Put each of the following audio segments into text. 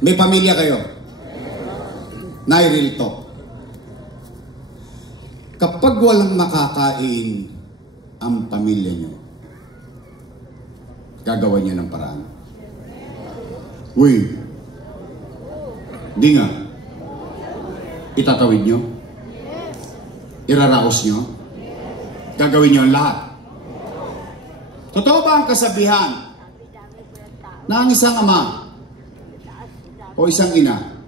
May pamilya kayo? Real talk. Kapag walang makakain ang pamilya nyo, gagawa niyo ng paraan. Uy, di nga. Itatawid nyo? Iraraos nyo? Gagawin nyo ang lahat? Totoo ba ang kasabihan na ang isang ama o isang ina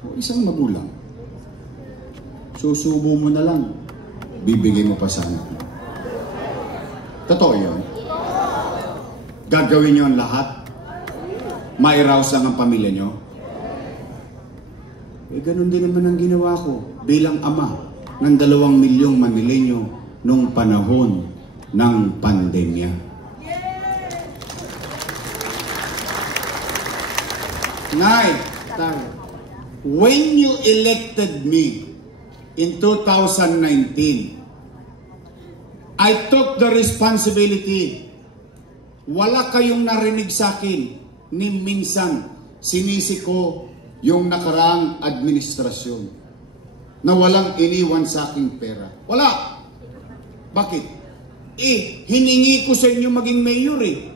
o isang magulang, susubo mo na lang, bibigay mo pa sa anak mo? Totoo yun? Gagawin nyo ang lahat? Mairaos lang ang pamilya nyo? Ganun din naman ang ginawa ko bilang ama ng 2 milyong Manileño nung panahon ng pandemya. Nay, when you elected me in 2019, I took the responsibility. Wala kayong narinig sa akin ni minsan sinisi ko yung nakaraang administrasyon na walang iniwan sa aking pera. Wala. Bakit? Hiningi ko sa inyo maging mayor eh.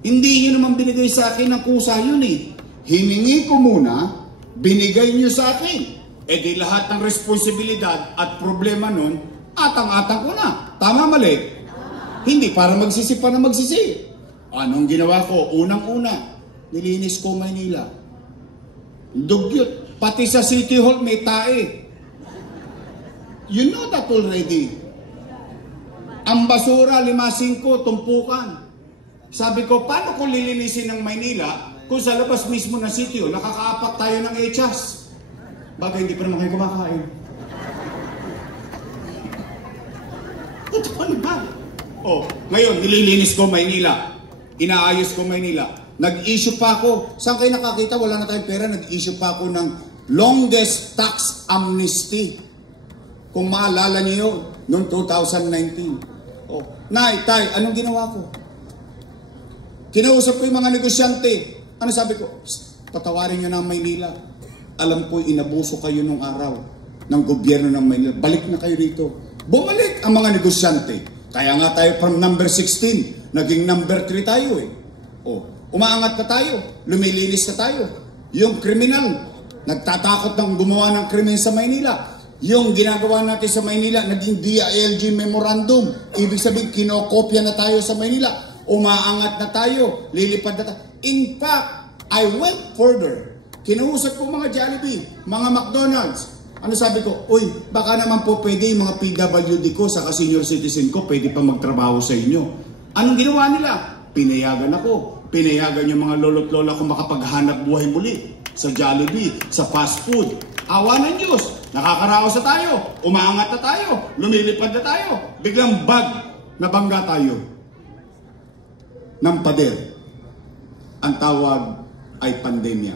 Hindi nyo naman binigay sa akin ng kusa yun eh. Hiningi ko muna, binigay nyo sa akin. Di lahat ng responsibilidad at problema nun, atang-atang ko na. Tama, mali? Hindi para magsisi pa na magsisi. Anong ginawa ko? Unang-una, nilinis ko Maynila. Dugyot. Pati sa City Hall may tae. You know that already. Ang basura, 5-5, tumpukan. Sabi ko, paano ko lilinisin ng Maynila kung sa labas mismo ng City Hall, nakakaapat tayo ng echas? Bagay, hindi pa naman kayo kumakain. Totoo naman. Ngayon, nililinis ko Maynila. Inaayos ko Maynila. Nag-issue pa ako. Saan kayo nakakita? Wala na tayong pera. Nag-issue pa ako ng longest tax amnesty. Kung maalala niyo yun, noong 2019. Nay, tay, anong ginawa ko? Kinausap ko yung mga negosyante. Ano sabi ko? Patawarin nyo na ang Maynila. Alam ko, inabuso kayo nung araw ng gobyerno ng Maynila. Balik na kayo rito. Bumalik ang mga negosyante. Kaya nga tayo from number 16, naging number 3 tayo eh. Umaangat na tayo, lumilinis na tayo. Yung kriminal, nagtatakot ng gumawa ng krimen sa Maynila. Yung ginagawa natin sa Maynila, naging DILG memorandum. Ibig sabihin, kinokopya na tayo sa Maynila. Umaangat na tayo, lilipad na tayo. In fact, I went further. Kinuusap ko mga Jollibee, mga McDonald's. Ano sabi ko? Uy, baka naman po pwede yung mga PWD ko sa senior citizen ko, pwede pa magtrabaho sa inyo. Anong ginawa nila? Pinayagan ako. Pinayagan yung mga lolo't lola ko makapaghanap buhay muli sa Jollibee, sa fast food. Awa ng Diyos, nakakaraos na tayo, umaangat na tayo, lumilipad na tayo, biglang nabangga tayo ng pader. Ang tawag ay pandemya.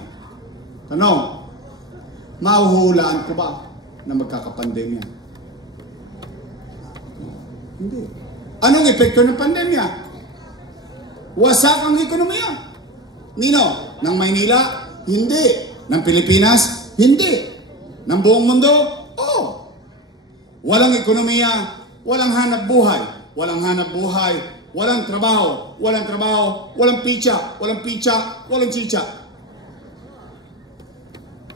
Tanong, mahuhulaan ko ba na magkakapandemya? Hindi. Anong epekto ng pandemya? Wasak ang ekonomiya. Nino? Ng Maynila? Hindi. Ng Pilipinas? Hindi. Ng buong mundo? Oo. Walang ekonomiya, walang hanap buhay. Walang hanap buhay, walang trabaho. Walang trabaho, walang picha. Walang picha, walang chicha.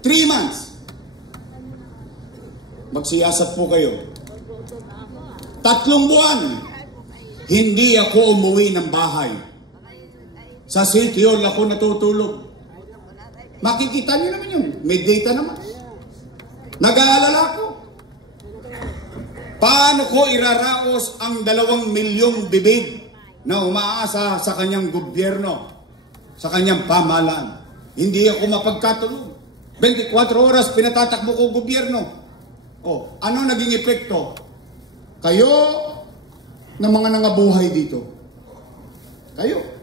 3 months. Magsiyasat po kayo. 3 buwan. Hindi ako umuwi ng bahay. Sa City Hall ako natutulog. Makikita niyo naman yun. May data naman. Nag-aalala ko. Paano ko iraraos ang 2 milyong bibig na umaasa sa kanyang gobyerno, sa kanyang pamahalaan? Hindi ako mapagkatulog. 24 oras pinatatakbo ko gobyerno. Ano naging epekto? Kayo na mga nangabuhay dito. Kayo.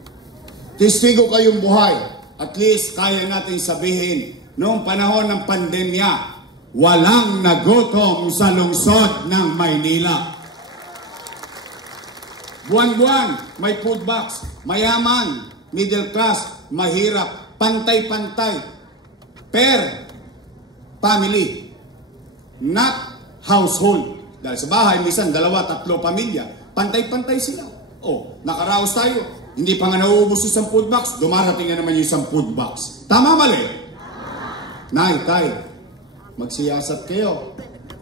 Testigo kayong buhay. At least kaya natin sabihin, noong panahon ng pandemya, walang nagutom sa lungsod ng Maynila. Buwan-buwan, may food box. Mayaman, middle class, mahirap. pantay-pantay per family, not household. Dahil sa bahay, minsan 2, 3 pamilya, pantay-pantay sila. O, nakaraos tayo. Hindi pa nga nauubos yung 10 food box, dumarating na naman yung 10 food box. Tama, mali? Nay, tay, magsiyasat kayo.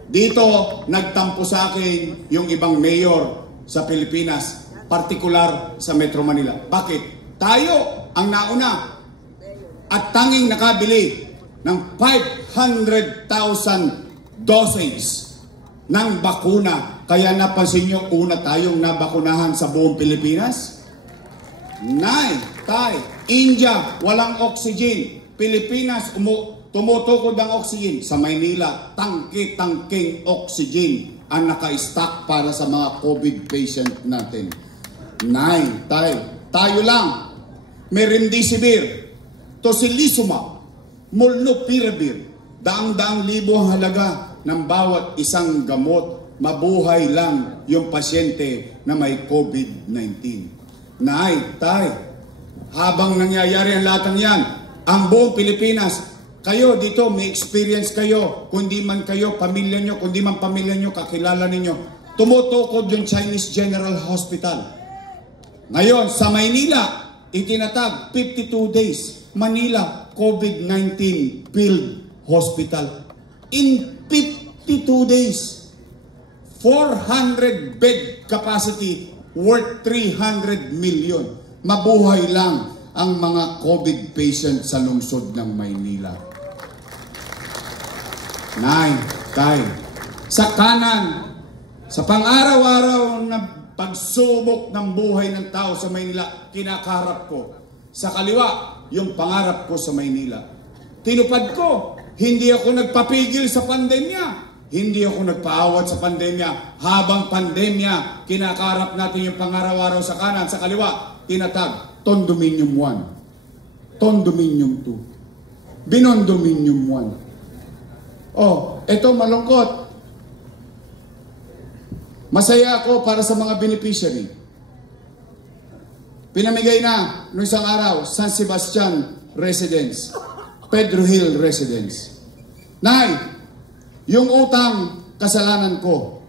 Dito, nagtampo sa akin yung ibang mayor sa Pilipinas, partikular sa Metro Manila. Bakit? Tayo ang nauna at tanging nakabili ng 500,000 doses ng bakuna. Kaya napansin nyo, una tayong nabakunahan sa buong Pilipinas. Nay, tay, India, walang oxygen. Pilipinas, tumutukod ang oxygen. Sa Maynila, tangke-tangking oxygen ang naka-stock para sa mga COVID patient natin. Nay, tay, tayo lang. May remdesivir, tocilizumab, molnupiravir, daang-daang libo ang halaga ng bawat isang gamot, mabuhay lang yung pasyente na may COVID-19. Nay, tay, habang nangyayari ang lahat ng yan, ang buong Pilipinas, kayo dito, may experience kayo, kundi man kayo, pamilya nyo, kundi man pamilya nyo, kakilala ninyo, tumutukod yung Chinese General Hospital. Ngayon, sa Maynila, itinatag 52 days, Manila, COVID-19 field hospital. In 52 days, 400 bed capacity worth 300 million. Mabuhay lang ang mga COVID patients sa lungsod ng Maynila. Nay, tay, sa kanan, sa pang-araw-araw na pagsubok ng buhay ng tao sa Maynila, kinakaharap ko. Sa kaliwa, yung pangarap ko sa Maynila. Tinupad ko. Hindi ako nagpapigil sa pandemya. Hindi ako nagpaawat sa pandemya. Habang pandemya, kinakaharap natin yung pangaraw-araw sa kanan, sa kaliwa, tinatag, Condominium 1, Condominium 2, Binondominium 1. Oh, ito malungkot. Masaya ako para sa mga beneficiary. Pinamigay na noong isang araw, San Sebastian Residence, Pedro Hill Residence. Nay, yung utang, kasalanan ko.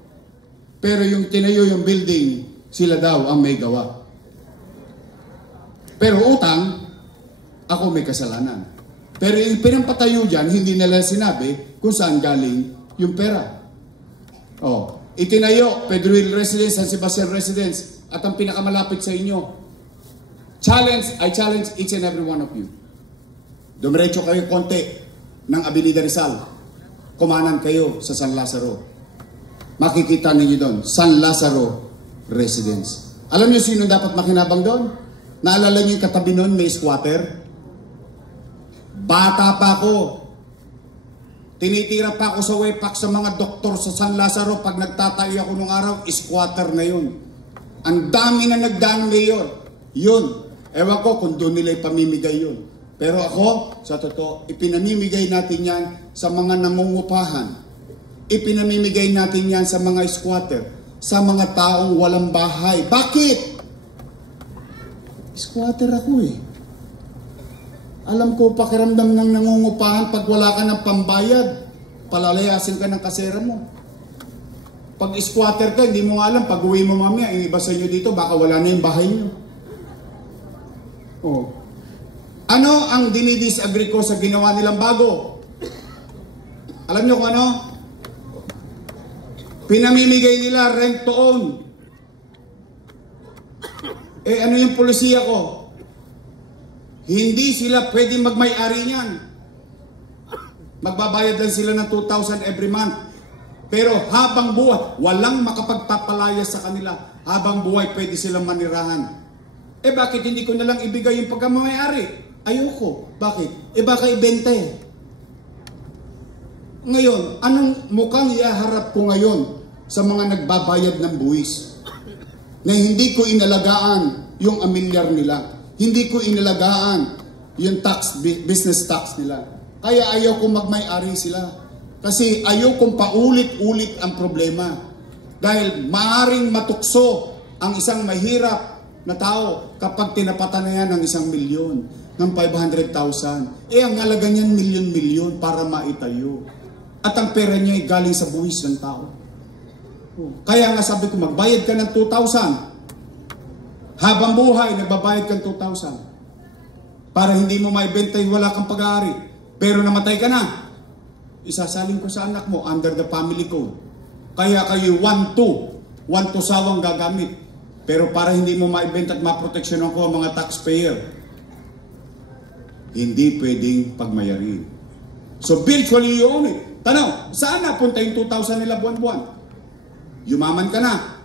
Pero yung tinayo yung building, sila daw ang may gawa. Pero utang, ako may kasalanan. Pero yung pinampatayo dyan, hindi nila sinabi kung saan galing yung pera. Oh, itinayo, Pedro Hill Residence, San Sebastian Residence, at ang pinakamalapit sa inyo. I challenge each and every one of you. Dumiretso kayo konti ng Avenida Rizal. Kumanan kayo sa San Lazaro. Makikita ninyo doon, San Lazaro Residence. Alam niyo sino dapat makinabang doon? Naalala niyo yung katabi noon, may squatter? Bata pa ako. Tinitira pa ako sa WEPAC sa mga doktor sa San Lazaro. Pag nagtatayo ako nung araw, squatter na yun. Ang dami na nagdaan mayor. Yun. Ewan ko kung doon nila ipamimigay yun. Pero ako, sa totoo, ipinamimigay natin yan sa mga nangungupahan. Ipinamimigay natin yan sa mga squatter, sa mga taong walang bahay. Bakit? Squatter ako eh. Alam ko pakiramdam ng nangungupahan pag wala ka ng pambayad, palalayasin ka ng kasera mo. Pag squatter ka, hindi mo alam, pag uwi mo mamaya, yung iba sa inyo dito, baka wala na yung bahay nyo. Oh. Ano ang dinidisagree ko sa ginawa nilang bago? Alam nyo kung ano? Pinamimigay nila rent to own. Eh ano yung polisiya ko? Hindi sila pwede magmay-ari niyan. Magbabayad lang sila ng 2,000 every month. Pero habang buhay, walang makapagpapalaya sa kanila. Habang buhay, pwede silang manirahan. Eh bakit hindi ko nalang ibigay yung pagkamayari? Ayoko. Bakit? Eh baka ibenta eh. Ngayon, anong mukhang iaharap ko ngayon sa mga nagbabayad ng buwis? Na hindi ko inalagaan yung amilyar nila. Hindi ko inalagaan yung tax, business tax nila. Kaya ayaw kong magmay-ari sila. Kasi ayaw kong paulit-ulit ang problema. Dahil maaring matukso ang isang mahirap na tao kapag tinapatan na yan ng 1 milyon. ng 500,000. Eh, ang halaga niyan milyon-milyon para maitayo. At ang pera niya ay galing sa buwis ng tao. Kaya nga sabi ko, magbayad ka ng 2,000. Habang buhay, nagbabayad ka ng 2,000. Para hindi mo maibenta yung wala kang pag-aari. Pero namatay ka na. Isasalin ko sa anak mo under the family code. Kaya kayo 1-2 sawang gagamit. Pero para hindi mo maibenta at maproteksyonan ko ang mga taxpayer, hindi pwedeng pagmayarin. So virtually you own it. Tanaw, saan napunta yung 2,000 nila buwan-buwan? Yumaman ka na.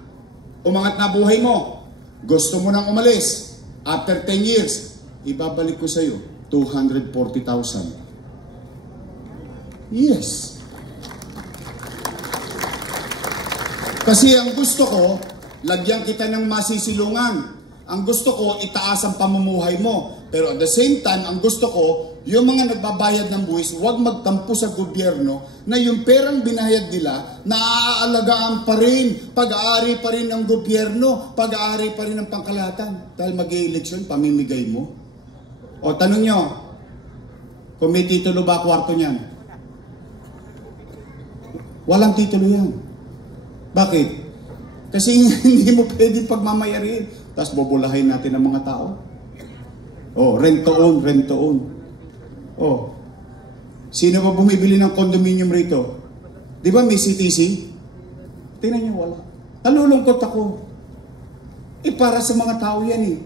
Umangat na buhay mo. Gusto mo nang umalis. After 10 years, ibabalik ko sa iyo 240,000. Yes. Kasi ang gusto ko, lagyan kita ng masisilungan. Ang gusto ko, itaas ang pamumuhay mo. Pero at the same time, ang gusto ko, yung mga nagbabayad ng buwis, huwag magtampo sa gobyerno na yung perang binayad nila, naaalagaan pa rin, pag-aari pa rin ng gobyerno, pag-aari pa rin ng pangkalahatan. Dahil mag-e-eleksyon, pamimigay mo. O tanong nyo, kung may titulo ba kwarto niyan? Walang titulo yan. Bakit? Kasi hindi mo pwede pagmamayarin. Tapos bubulahin natin ang mga tao. Oh, rent to own, rent to own. Oh, sino ba bumibili ng condominium rito? Di ba may CTC? Tingnan niyo, wala. Nalulungkot ako. Eh, para sa mga tao yan eh.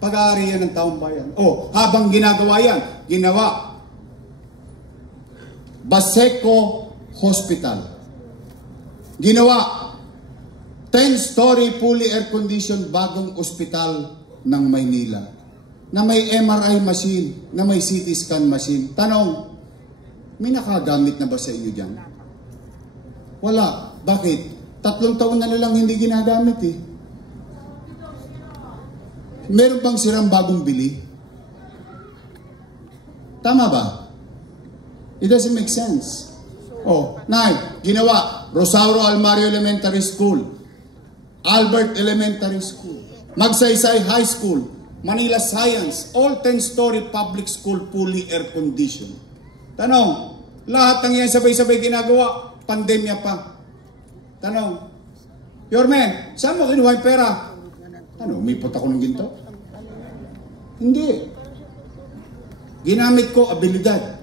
Pag-aari yan ng taong bayan. Oh, habang ginagawa yan, ginawa. Baseco Hospital. Ginawa. 10-story fully air-conditioned bagong ospital ng Maynila. Na may MRI machine, na may CT scan machine. Tanong, may nakagamit na ba sa inyo dyan? Wala. Bakit? 3 taon na nilang hindi ginagamit eh. Meron bang sirang bagong bili? Tama ba? It doesn't make sense. Oh, Nay, ginawa. Rosauro Almario Elementary School, Albert Elementary School, Magsaysay High School, Manila Science, all 10-story public school fully air-conditioned. Tanong, lahat ng yan sabay-sabay ginagawa, pandemya pa. Tanong, Yorme, saan mo kinuha yung pera? Ano, umipot ako ng ginto? Hindi. Ginamit ko abilidad.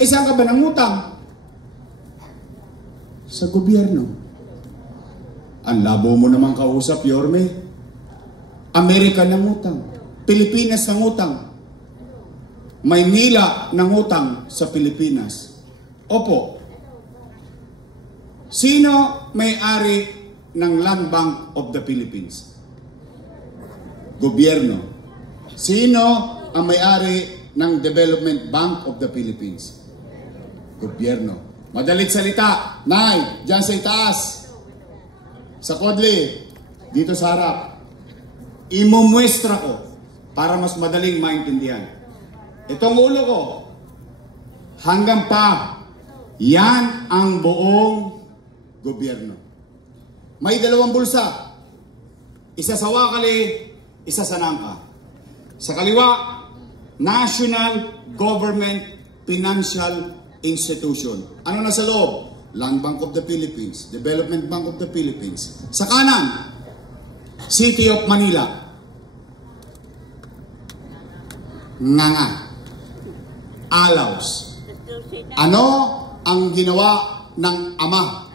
Eh, saan ka ba nangutang? Sa gobyerno. Ang labo mo naman kausap, Yorme. Amerika nangutang, Pilipinas nangutang, Maynila nangutang sa Pilipinas. Opo. Sino may-ari ng Land Bank of the Philippines? Gobyerno. Sino ang may-ari ng Development Bank of the Philippines? Gobyerno. Madalit salita, Nay, dyan sa itaas, sa Kodli, dito sa harap. Imumuestra ko para mas madaling maintindihan. Itong ulo ko, hanggang pa, yan ang buong gobyerno. May 2 bulsa. Isa sa Wakali, isa sa Nangka. Sa kaliwa, National Government Financial Institution. Ano na sa loob? Land Bank of the Philippines, Development Bank of the Philippines. Sa kanan, City of Manila. Nganga. Alaws. Ano ang ginawa ng ama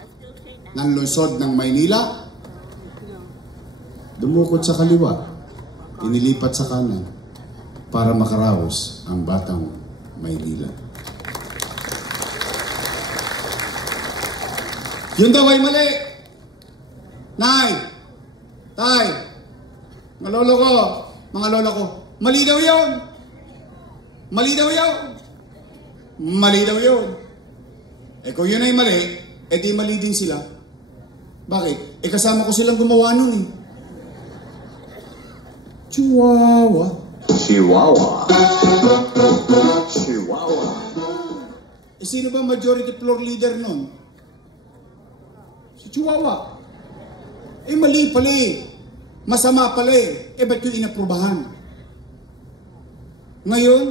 ng lungsod ng Maynila? Dumukot sa kaliwa, inilipat sa kanan para makaraos ang batang Maynila. Yun daw ay mali. Nay, Tay, mga lolo ko, mali daw yun. Mali daw yun. Mali daw yun. Eh kung yun ay mali, eh di mali din sila. Bakit? Eh kasama ko silang gumawa nun eh. Chihuahua. Chihuahua. Chihuahua. Eh sino ba majority floor leader nun? Si Chihuahua. Eh mali pala eh. Masama pala eh. Eh ba't yung inaprubahan? Ngayon,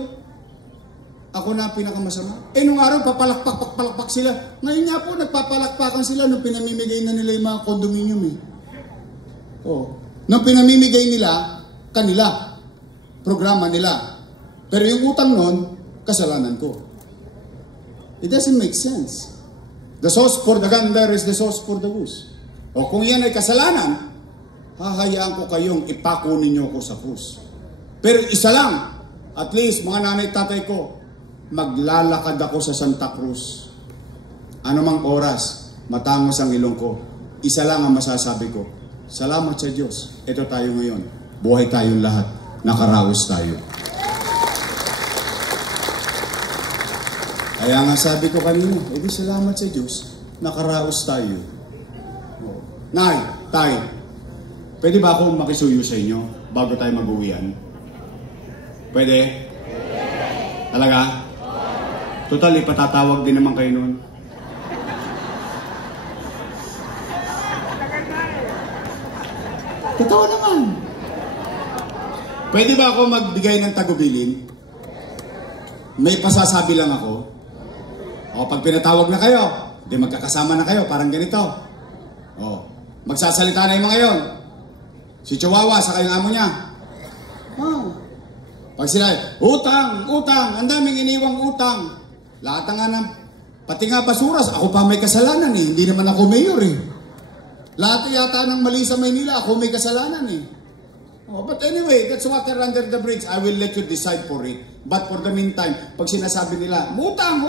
ako na ang pinakamasama. Nung araw, papalakpak sila. Ngayon nga po, nagpapalakpakan sila nung pinamimigay na nila yung mga condominium eh. Nung pinamimigay nila, kanila. Programa nila. Pero yung utang nun, kasalanan ko. It doesn't make sense. The sauce for the gander is the sauce for the goose. Kung yan ay kasalanan, hahayaan ko kayong ipako ninyo ko sa krus. Pero isa lang, at least mga nanay tatay ko, maglalakad ako sa Santa Cruz. Anumang oras, matangos ang ilong ko. Isa lang ang masasabi ko, salamat sa Diyos. Ito tayo ngayon. Buhay tayong lahat. Nakaraos tayo. Kaya nga sabi ko kanina, salamat sa Diyos. Nakaraos tayo. Nay, tay, pwede ba akong makisuyo sa inyo bago tayo mag-uwian? Pwede? Talaga? Total, ipatatawag din naman kayo noon. Totoo naman. Pwede ba ako magbigay ng tagubilin? May pasasabi lang ako. Pag pinatawag na kayo, di magkakasama na kayo, parang ganito. Magsasalita na yung mga yon. Si Chihuahua, sa kayong amo niya. Pag sila, utang, ang daming iniwang utang. Lahat nga ng, pati nga basuras, ako pa may kasalanan eh. Hindi naman ako mayor eh. Lahat yata ng mali sa Maynila, ako may kasalanan eh. But anyway, that's water under the bridge. I will let you decide for it. But for the meantime, pag sinasabi nila, utang.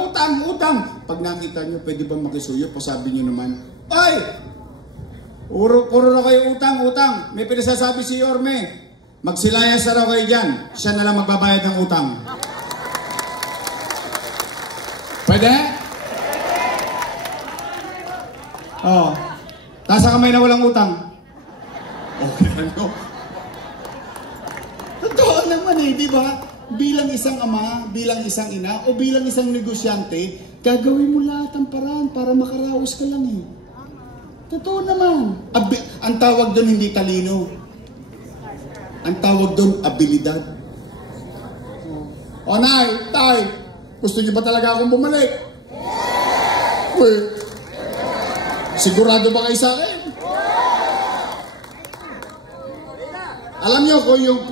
Pag nakita nyo, pwede ba makisuyo? Pasabi nyo naman, ay! Puro na kayo utang. May pinasasabi si Yorme. Magsilayas na raw kayo dyan. Siya na lang magbabayad ng utang. Pwede? Taas ang kamay na walang utang. Okay, ano? Totoo naman eh, di ba? Bilang isang ama, bilang isang ina, o bilang isang negosyante, gagawin mo lahat ang paraan para makaraos ka lang eh. Totoo naman. Ang tawag doon hindi talino. Ang tawag doon abilidad. Nay, tay, gusto niyo ba talaga akong bumalik? Sigurado ba kayo sa akin? Alam niyo kung yung